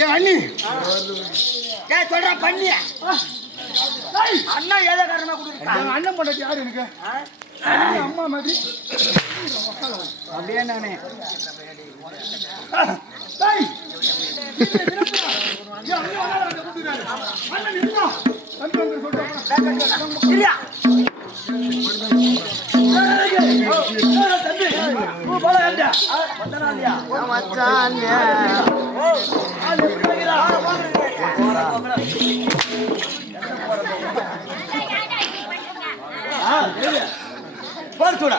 என் அண்ணி சொல்ற பண்ணியா அண்ணா ஏதோ காரணமா கொடுத்துருக்காங்க. அண்ணன் பண்ணது யாரு எனக்கு அம்மா மாதிரி அப்படியே நானே போட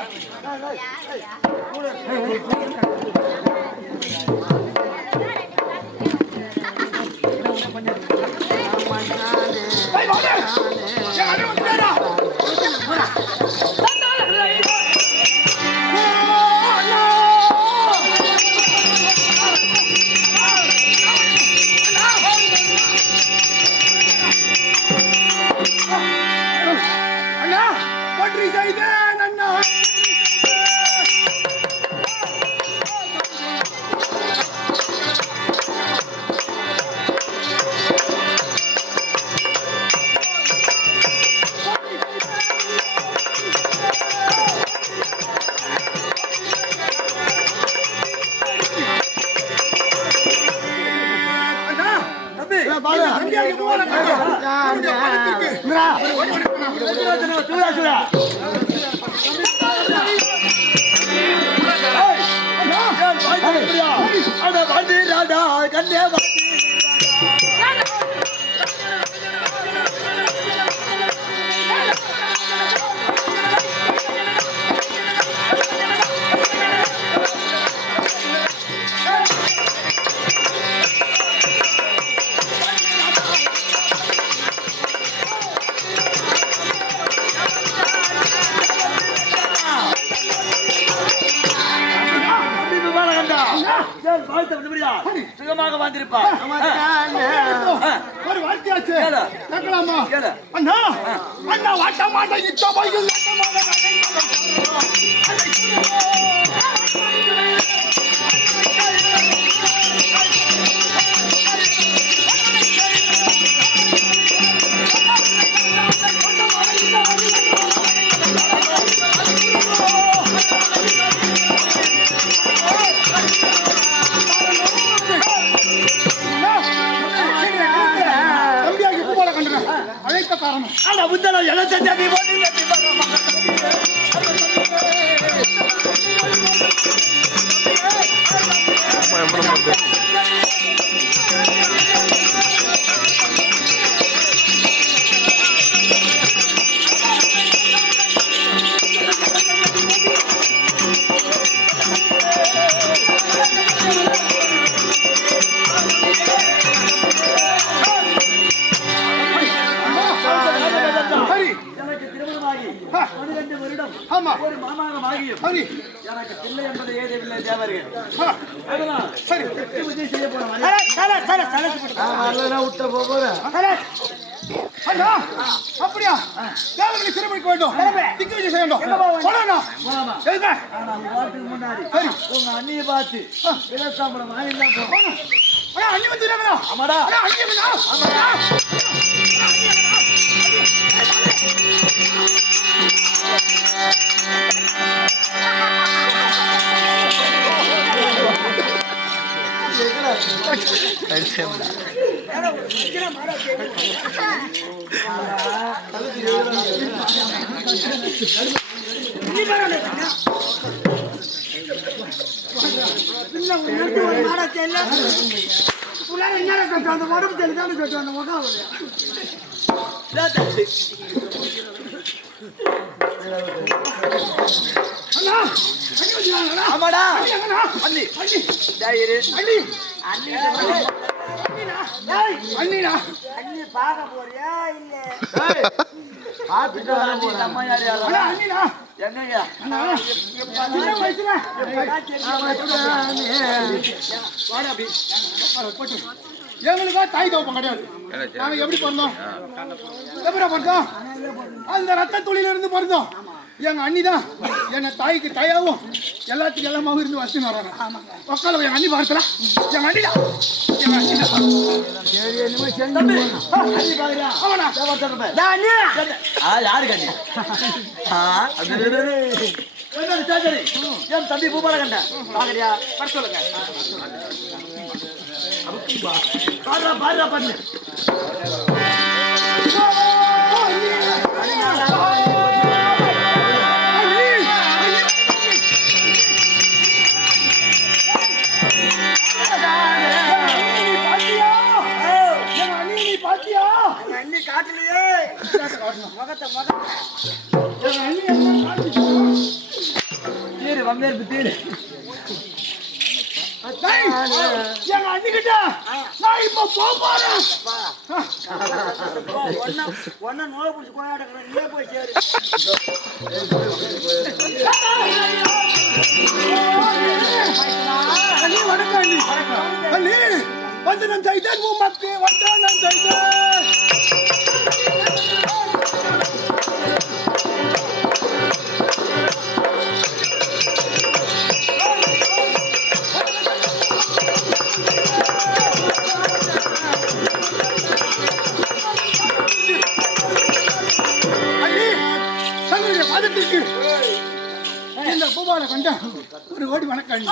சுகமாக வந்திருப்பா ஒரு வாழ்க்கையாச்சு கேட்கலாமா அண்ணா அண்ணா வாட்ட மாட்டேன் இச்சா போய் அழைத்த காரணம் அந்த புத்தகம் எழுதி ஒரு மாமாகமாகியும் எனக்கு பிள்ளை என்பது ஏதேவில்லை தேவர்கள். சரி பூஜை செய்ய போறேன். அப்படியா தேவர்களை சிறுமைக்கு வேண்டும் திக்கு விஜய் செய்ய வேண்டும். முன்னாடி உங்க அண்ணியை பார்த்து விலசாம்பளம் வாங்கிதான் போகணும். அண்ணி வந்துடுறாங்களா? ஆமாடா அந்த உடம்பு தெளிதான கட்டு அந்த முகம் ஆமாடா அண்ணி அண்ணினா அண்ணி பார்க்க போறியா இல்ல பார்த்துட்டு வர போறேன். அம்மா யார் அண்ணினா என்னையா சின்ன வயசுல எங்களுக்கா தாய் தோப்பம் கிடையாது. நாங்க எப்படி பிறந்தோம்? எப்படி பிறந்தோம்? அந்த ரத்த துளியில இருந்து பிறந்தோம். எங்க அண்ணி தான் என்ன தாய்க்கு தாயாவும் எல்லாத்துக்கும் எல்லாமாவும் இருந்து வச்சுன்னு வராங்க. உக்கால எங்க அண்ணி பார்க்கலாம். எங்க அண்ணி தான் எங்க அண்ணி தான். அவனா யாரு கண்ணி என் தம்பி பூபால கண்ட பாக்கறியா வர சொல்லுங்க. பாடுறா பாடுறா பண்ணு. காட்டலையே முகத்தை தீரு வம்பேற்பு தீரு. எங்க அண்ணிக்கிட்ட நான் இப்ப போறேன். ஒன்ன நோய் பிடிச்சி கொண்டாடுறேன். நீயே போய் சேரு. அண்ணி வணக்கம் அண்ணி. அண்ணி வந்து நான் செய்தேன் உமக்கு வந்தான் நான் செய்தேன். இந்த பூபால கண்ட ஒரு ஓடி வணக்கம்.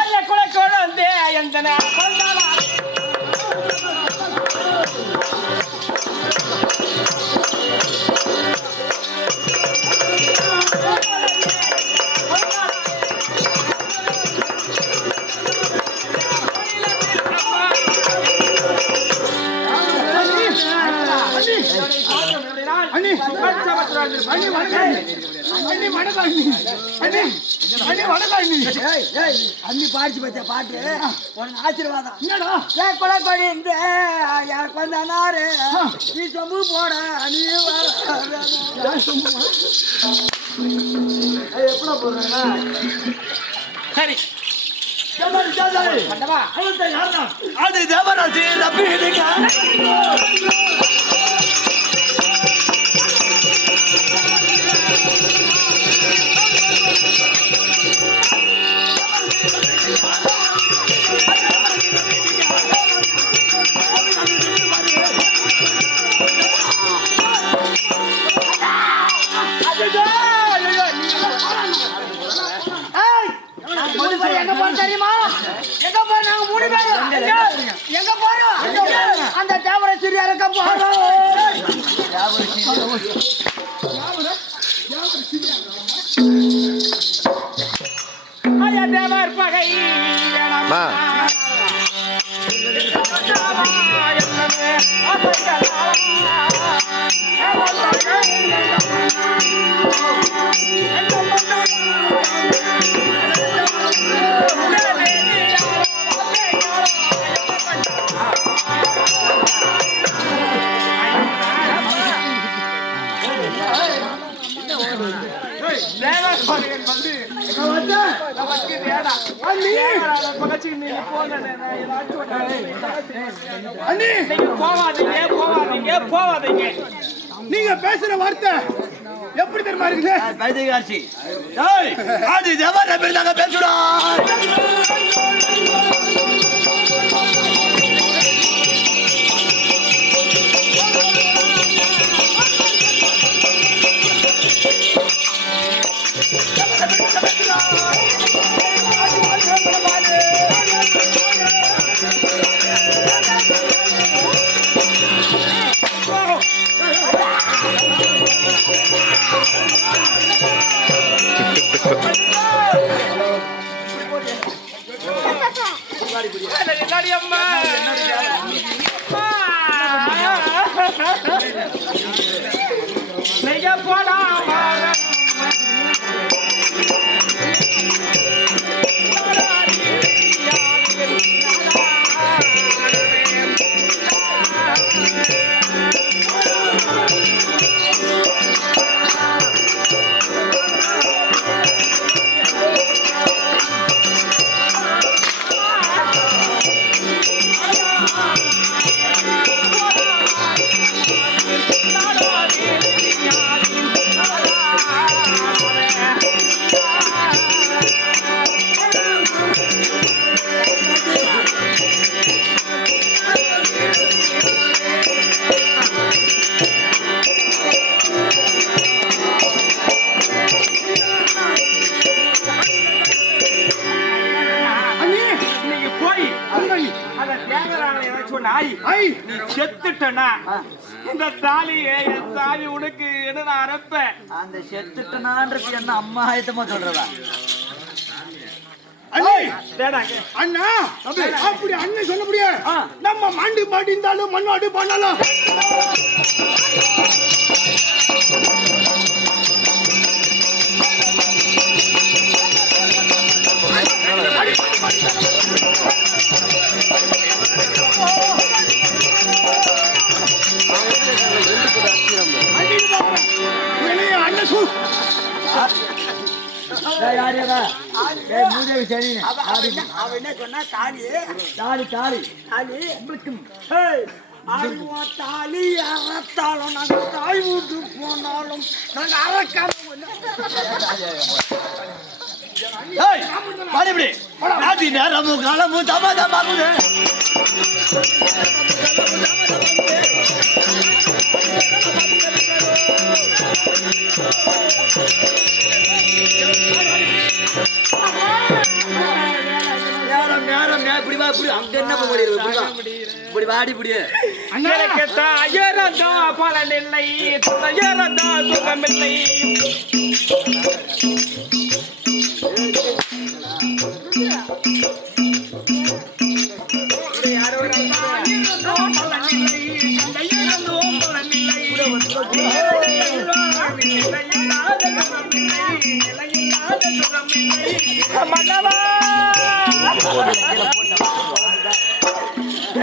அண்ணி பாடிச்சு பச்ச பாட்டு உனக்கு ஆசீர்வாதம். கொலைப்படி இந்த எனக்கு வந்தாரு நீ சொம்பு போட நீ எப்படி போடுறா சரி. அது தேவராஜி ரப்பி எங்க போறோம் தெரியுமா? எங்க போறோம்? நாங்க 3 பேரும் எங்க போறோம்? அந்த தேவர சிறிய இருக்க போறோம். ஐயா தேவர் பகை நீங்க பேசுற வார்த்தை எப்படி தெரியுமா இருக்குது? பைத்தியக்காரச்சி அது தேவர பேசுறாங்க பேசுடா. பச்சை நாய் நீ செத்துட்டனா இந்த தாலியை என் சாமி உனக்கு என்ன நான் அரைப்பேன். அந்த செத்துட்டனான்றது என்ன அம்மா ஆயத்தமா சொல்றதா? அண்ணா அப்படி அண்ணன் சொல்ல முடியாது. நம்ம மாண்டு பாடிந்தாலும் மண்ணாடு பாடாலும் தாலி அறத்தாலும் நாங்க தாய் வீட்டு போனாலும் நாங்க அறக்காம நேரமும் காலமும் தமாதமாகுது. அங்க என்ன இப்படி வாடி முடியும் பலனில்லை சுகமில்லை.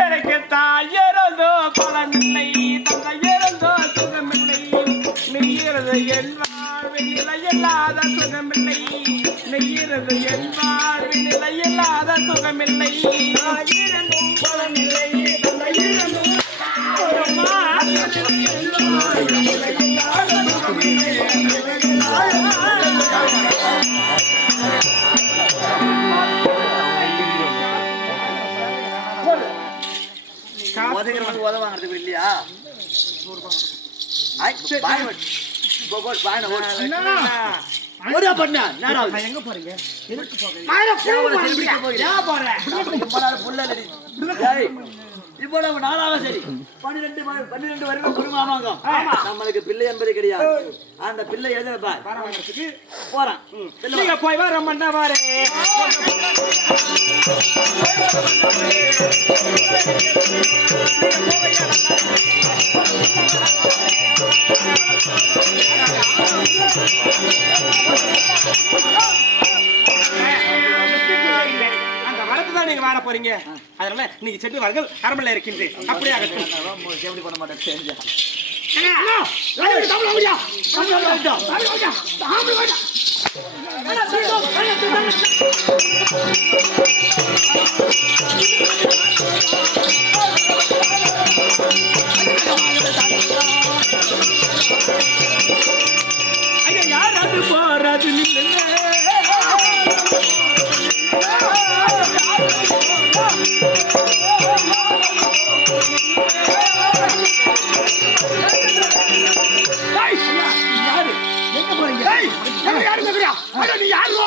எனக்கு தாயரதோ பலனில்லை தந்தையரதோ சுகமில்லை. நெய்யறது என் வாழ்வில் நிலையில்லாத சுகமில்லை. நெய்யறது என் வாழ்வில் நிலையில்லாத சுகமில்லை. தாயிரந்தும் பலனில்லை தந்தையிரந்தும் உதவாங்கிறது இல்லையா? எங்க போறீங்க? இவ்வளவு நாளாக சரி 12 வருடம் குடும்பமாங்க. நம்மளுக்கு பிள்ளை என்பது கிடையாது. அந்த பிள்ளை எதை போறான் போய் வர மன்னவாரே அந்த வரத்துதான் நீங்க வார போறீங்க. அதனால நீங்க சென்று வார்கள் அரமல்ல இருக்கின்றேன். அப்படியே எப்படி பண்ண மாட்டேன். ஐயா யாராவது போறது யாரு எங்க போறீங்க? யாரு யாரோ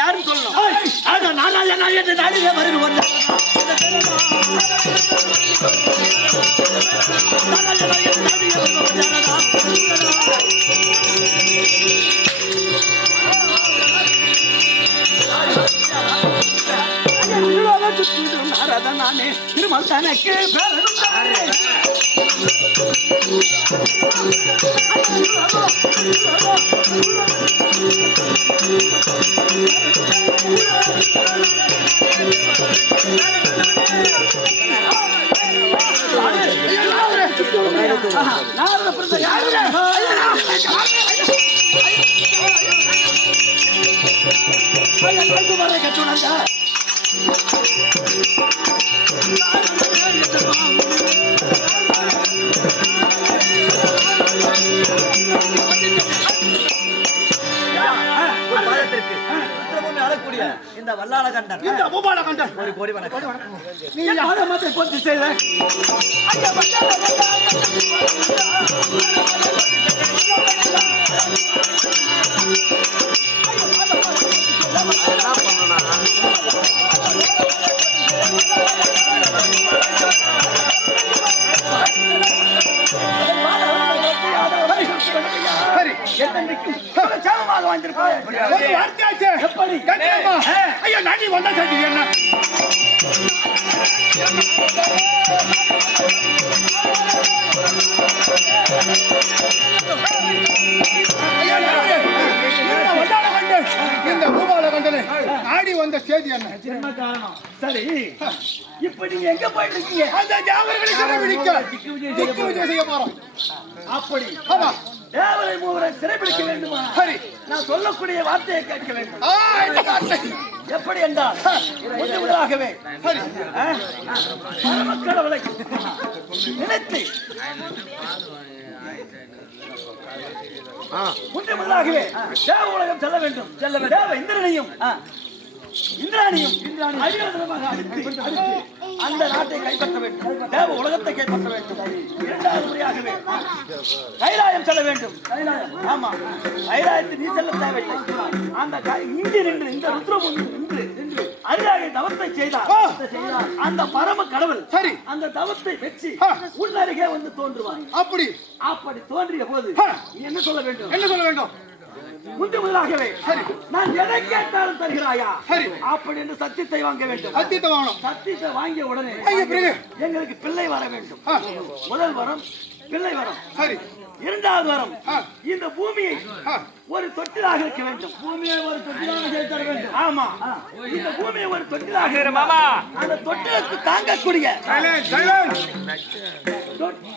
யாரும் சொல்லணும். நாராயணா என்று நாடிலே வருகிறோம். நானே திருமல் தனக்கு நாரத பிறந்த யாரு? கட்டுனாங்க அழக்கூடிய இந்த வல்லாள கண்டன், இந்த பூபால கண்டன் ஒரு கோடி வணக்கம். நீ யாரை மாத்த போட்டு செய்த ஐயா நன்றி வந்தா சரி என்ன இந்த பூபால கண்டனை நாடி வந்த செய்தி என்ன? என்ன காரணம்? சரி, இப்ப நீங்க எங்க போயிட்டு இருக்கீங்க? அந்த தேவர்களை சிறைபிடிக்க திக்கு விஜயம் செய்ய போறோம். அப்படி ஆமா, தேவரை மூவரை சிறைபிடிக்க வேண்டுமா? சரி, நான் சொல்லக்கூடிய வார்த்தையை கேட்க வேண்டும். இந்த வார்த்தை எப்படி என்றால் முதலாகவே சரி, பரமக்கடவுளை நினைத்து முதலாகவே தேவ உலகம் செல்ல வேண்டும். தேவ இந்திரனையும் இந்திராணியும் அடியோதரமாக அடித்து அந்த நாட்டை கைப்பற்ற வேண்டும். தேவ உலகத்தை கைப்பற்ற வேண்டும். இரண்டாவது முறையாகவே கைலாயம் செல்ல வேண்டும். ஆமா, கைலாயத்தில் நீ செல்ல தேவையில்லை. அந்த இங்கே நின்று இந்த ருத்ரமுனி நின்று அரிதாக தவத்தை செய்தார். அந்த பரம கடவுள் சரி, அந்த தவத்தை வெற்றி உள்ளருகே வந்து தோன்றுவார். அப்படி தோன்றிய போது நீ என்ன சொல்ல வேண்டும்? என்ன சொல்ல வேண்டும்? முதலாகவே சரி, நான் எதை கேட்டாலும் தருகிறாயா? சரி, அப்படி என்று சத்தியத்தை வாங்க வேண்டும். சத்தியத்தை வாங்கணும். சத்தியத்தை வாங்கிய உடனே எங்களுக்கு பிள்ளை வர வேண்டும். முதல் வரம் பிள்ளை வரம். சரி, இரண்டாவது வரம் இந்த பூமியை ஒரு தொட்டிலாக இருக்க வேண்டும். பூமியை ஒரு தொட்டிலாக தர வேண்டும். ஆமா, இந்த பூமியை ஒரு தொட்டிலாக அந்த தொட்டிலுக்கு தாங்கக்கூடிய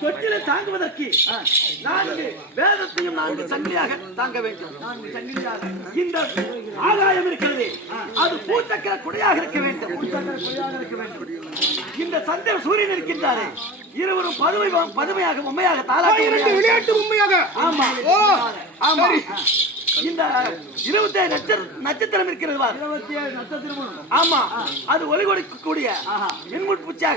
தொட்டிலை தாங்குவதற்கு 4 வேதத்தையும் 4 சங்கிலியாக தாங்க வேண்டும். 4 சங்கிலியாக இந்த ஆகாயம் இருக்கிறது, அது பூச்சக்கர குடையாக இருக்க வேண்டும். இந்த சந்திர சூரியன் இருக்கின்றாரே, இருவரும் பதுமையாக உண்மையாக தாளாட்டி விளையாட்டு உண்மையாக. ஆமா, ஆமா, இந்த 27 நட்சத்திரம் இருக்கிறது. 27 நட்சத்திரம். ஆமா, அது ஒளி கொடுக்கக்கூடிய மின்முட் பூச்சியாக